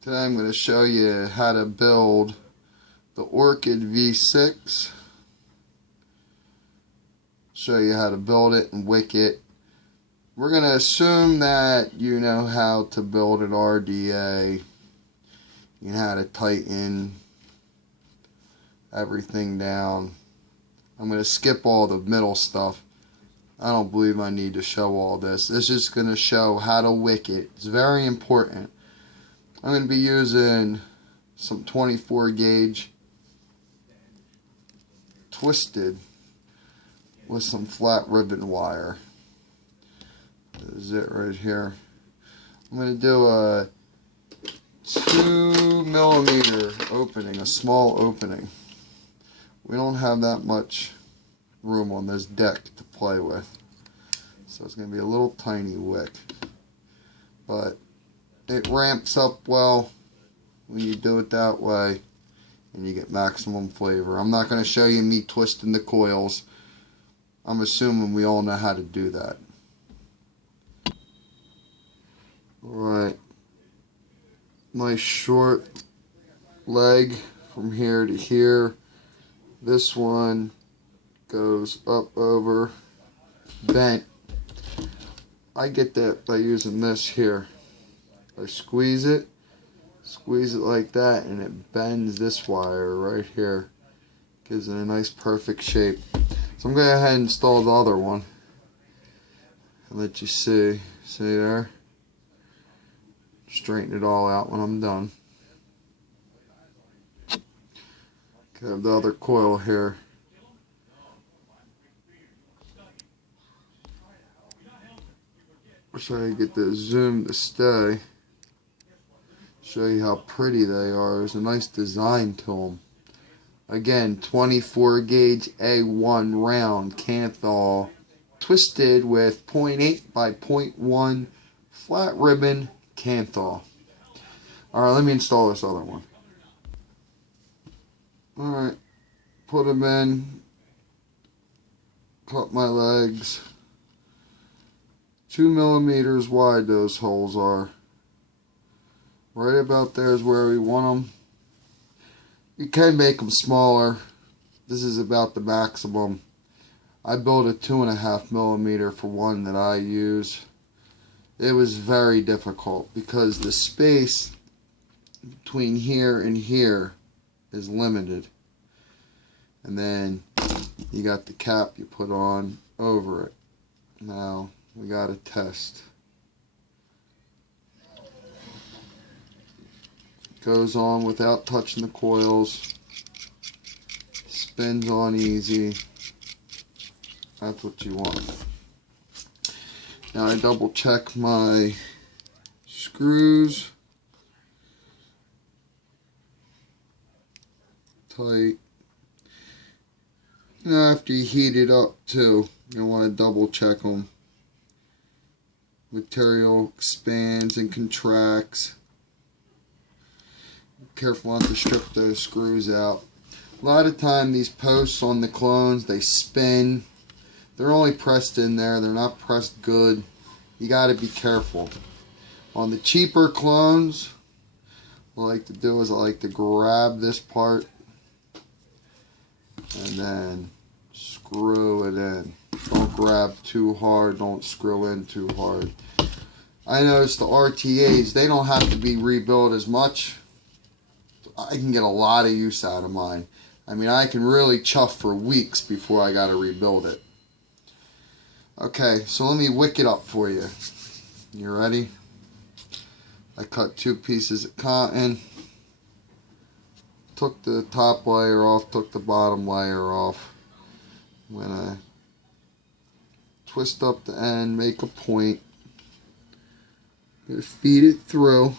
Today I'm going to show you how to build the Orchid V6. Show you how to build it and wick it. We're going to assume that you know how to build an RDA. You know how to tighten everything down. I'm going to skip all the middle stuff. I don't believe I need to show all this. This is going to show how to wick it. It's very important. I'm going to be using some 24 gauge twisted with some flat ribbon wire. This is it right here. I'm going to do a 2mm opening, a small opening. We don't have that much room on this deck to play with, so it's going to be a little tiny wick, but it ramps up well when you do it that way and you get maximum flavor. I'm not going to show you me twisting the coils. I'm assuming we all know how to do that. Alright, nice short leg from here to here. This one goes up over, bent. I get that by using this here. I squeeze it like that, and it bends this wire right here. Gives it a nice perfect shape. So I'm going to go ahead and install the other one and let you see. See there? Straighten it all out when I'm done. Okay, I have the other coil here. Wish I could get the zoom to stay. Show you how pretty they are. There's a nice design to them. Again, 24 gauge A1 round Kanthal twisted with 0.8 by 0.1 flat ribbon Kanthal. Alright, let me install this other one. Alright, put them in, cut my legs. 2mm wide those holes are. Right about there is where we want them. You can make them smaller. This is about the maximum. I built a 2.5mm for one that I use. It was very difficult because the space between here and here is limited. And then you got the cap you put on over it. Now we got to test. Goes on without touching the coils. Spins on easy. That's what you want. Now I double check my screws. Tight. Now after you heat it up too, you want to double check them. Material expands and contracts. Careful not to strip those screws out. A lot of time these posts on the clones, they spin. They're only pressed in there. They're not pressed good. You got to be careful. On the cheaper clones, what I like to do is I like to grab this part and then screw it in. Don't grab too hard. Don't screw in too hard. I noticed the RTAs, they don't have to be rebuilt as much. I can get a lot of use out of mine. I mean, I can really chuff for weeks before I got to rebuild it. Okay, so let me wick it up for you. You ready? I cut 2 pieces of cotton. Took the top layer off, took the bottom layer off. I'm going to twist up the end, make a point. I'm going to feed it through.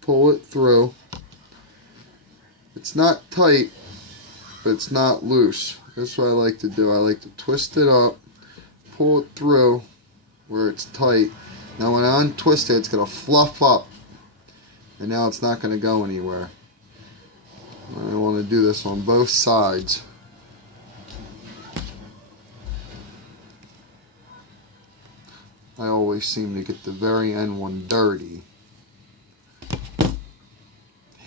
Pull it through. It's not tight, but it's not loose. That's what I like to do. I like to twist it up, pull it through where it's tight. Now when I untwist it, it's going to fluff up, and now it's not going to go anywhere. I want to do this on both sides. I always seem to get the very end one dirty.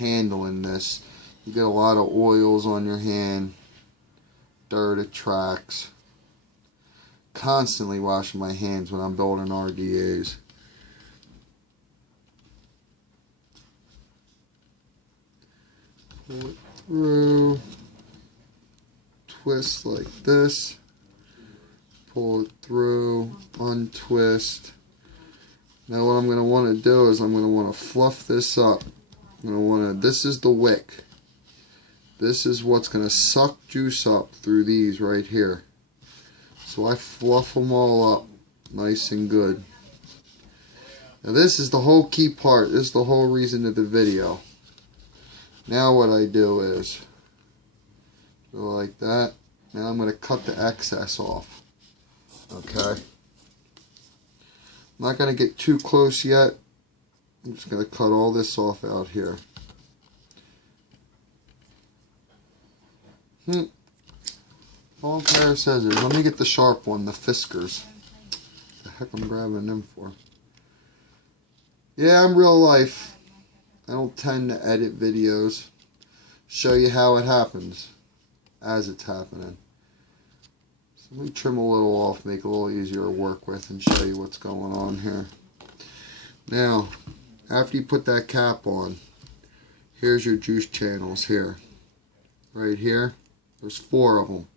handling this. You get a lot of oils on your hand, dirt attracts. Constantly washing my hands when I'm building RDAs. Pull it through, twist like this, pull it through, untwist. Now what I'm going to want to do is I'm going to want to fluff this up. This is the wick. This is what's going to suck juice up through these right here. So I fluff them all up nice and good. Now this is the whole key part. This is the whole reason of the video. Now what I do is go like that. Now I'm going to cut the excess off. Okay. I'm not going to get too close yet. I'm just going to cut all this off out here. Long pair of scissors. Let me get the sharp one, the Fiskars. The heck I'm grabbing them for? Yeah, I'm real life. I don't tend to edit videos. Show you how it happens as it's happening. So let me trim a little off, make it a little easier to work with, and show you what's going on here. Now, after you put that cap on, here's your juice channels here. Right here. There's 4 of them.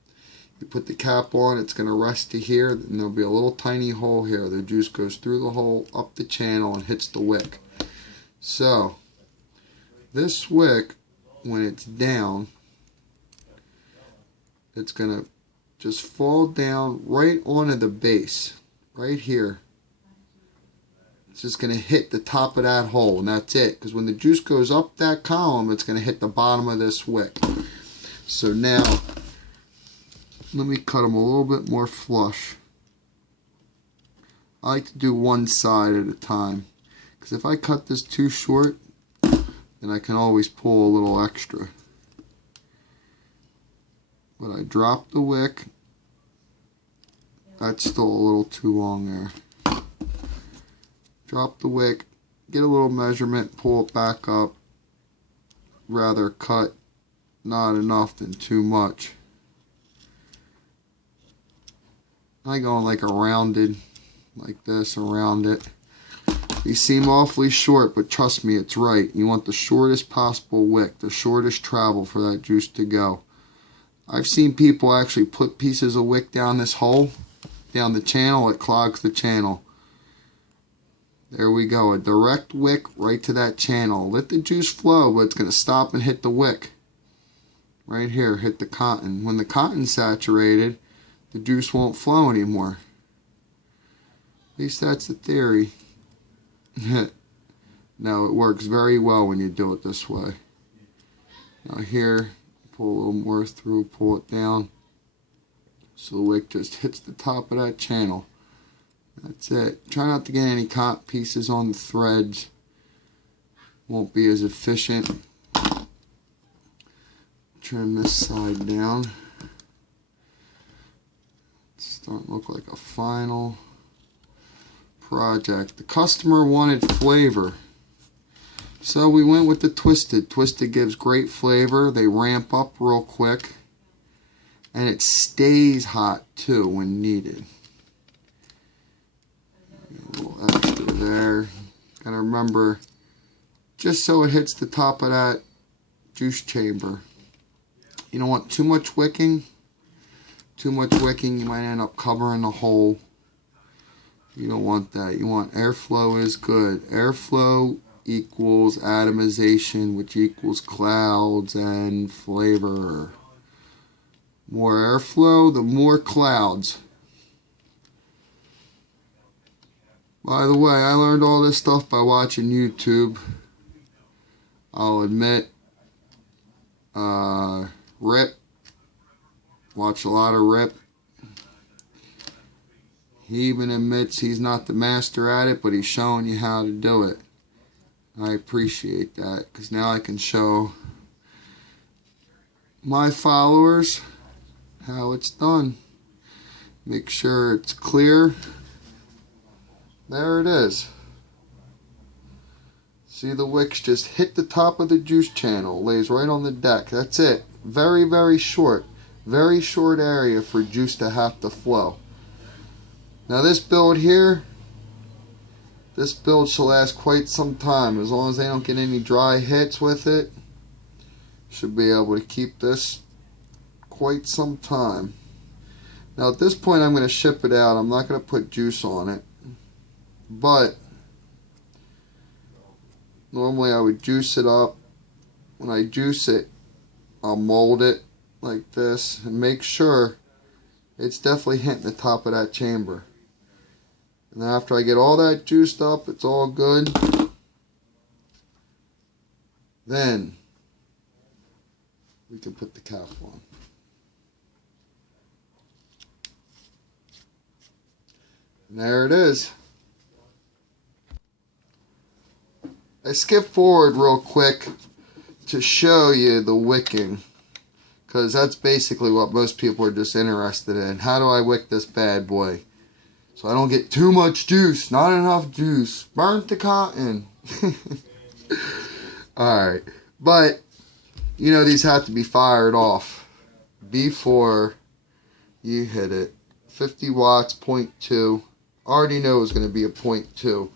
You put the cap on, it's going to rest to here, and there'll be a little tiny hole here. The juice goes through the hole, up the channel, and hits the wick. So, this wick, when it's down, it's going to just fall down right onto the base, right here. It's just going to hit the top of that hole, and that's it. Because when the juice goes up that column, it's going to hit the bottom of this wick. So now, let me cut them a little bit more flush. I like to do one side at a time. Because if I cut this too short, then I can always pull a little extra. But I drop the wick. That's still a little too long there. Drop the wick, get a little measurement, pull it back up. Rather cut not enough than too much. I go in like a rounded, like this, around it. These seem awfully short, but trust me, it's right. You want the shortest possible wick, the shortest travel for that juice to go. I've seen people actually put pieces of wick down this hole, down the channel. It clogs the channel. There we go, a direct wick right to that channel. Let the juice flow, but it's going to stop and hit the wick. Right here, hit the cotton. When the cotton's saturated, the juice won't flow anymore. At least that's the theory. No, it works very well when you do it this way. Now here, pull a little more through, pull it down. So the wick just hits the top of that channel. That's it. Try not to get any cotton pieces on the threads. Won't be as efficient. Trim this side down. It's starting to look like a final project. The customer wanted flavor, so we went with the twisted. Twisted gives great flavor. They ramp up real quick, and it stays hot too when needed. A little extra there. Gotta remember, just so it hits the top of that juice chamber. You don't want too much wicking. Too much wicking, you might end up covering the hole. You don't want that. You want airflow is good. Airflow equals atomization, which equals clouds and flavor. More airflow, the more clouds. By the way, I learned all this stuff by watching YouTube. I'll admit, Rip. Watch a lot of Rip. He even admits he's not the master at it, but he's showing you how to do it. I appreciate that, because now I can show my followers how it's done. Make sure it's clear. There it is. See, the wicks just hit the top of the juice channel, lays right on the deck. That's it. Very, very short area for juice to have to flow. Now this build here, this build shall last quite some time. As long as they don't get any dry hits with it, should be able to keep this quite some time. Now at this point I'm going to ship it out. I'm not going to put juice on it, but normally I would juice it up. When I juice it, I'll mold it like this and make sure it's definitely hitting the top of that chamber. And then after I get all that juiced up, it's all good. Then we can put the cap on. And there it is. I skipped forward real quick to show you the wicking, because that's basically what most people are just interested in. How do I wick this bad boy so I don't get too much juice, not enough juice, burnt the cotton. Alright, but you know these have to be fired off before you hit it. 50 watts, 0.2. Already know it's going to be a 0.2.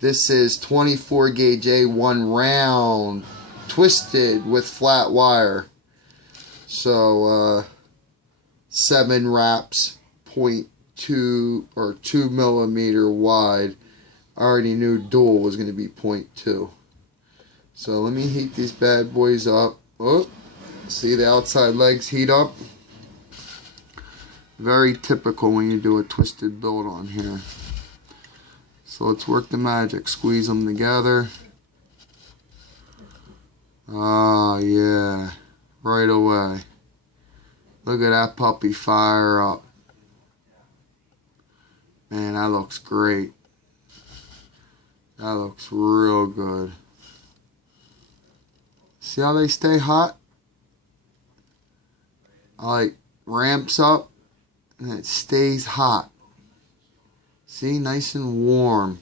This is 24 gauge A1 round, twisted with flat wire. So 7 wraps, 0.2 or 2 millimeter wide. I already knew dual was going to be 0.2. So let me heat these bad boys up. Oh, see the outside legs heat up. Very typical when you do a twisted build on here. So let's work the magic. Squeeze them together. Ah, yeah. Right away. Look at that puppy fire up. Man, that looks great. That looks real good. See how they stay hot? Like, ramps up and it stays hot. See, nice and warm.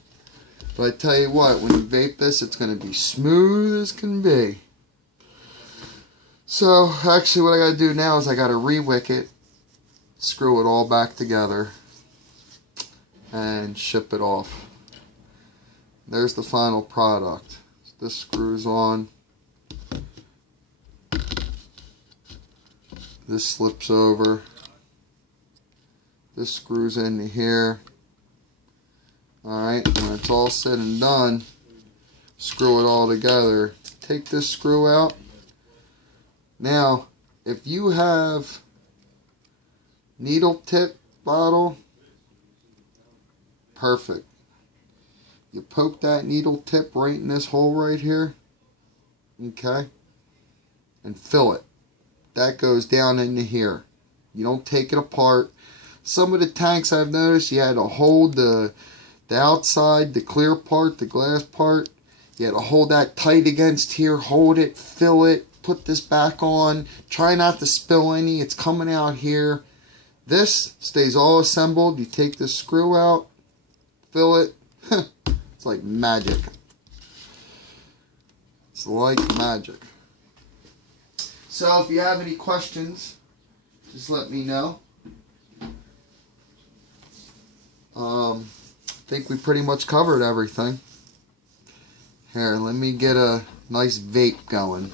But I tell you what, when you vape this, it's going to be smooth as can be. So, actually what I got to do now is I got to re-wick it, screw it all back together, and ship it off. There's the final product. This screws on. This slips over. This screws into here. Alright, when it's all said and done, screw it all together. Take this screw out. Now, if you have needle tip bottle, perfect. You poke that needle tip right in this hole right here, okay, and fill it. That goes down into here. You don't take it apart. Some of the tanks I've noticed you had to hold the outside, the clear part, the glass part. You had to hold that tight against here, hold it, fill it, put this back on. Try not to spill any. It's coming out here. This stays all assembled. You take this screw out, fill it. It's like magic. It's like magic. So if you have any questions, just let me know. I think we pretty much covered everything. Here, let me get a nice vape going.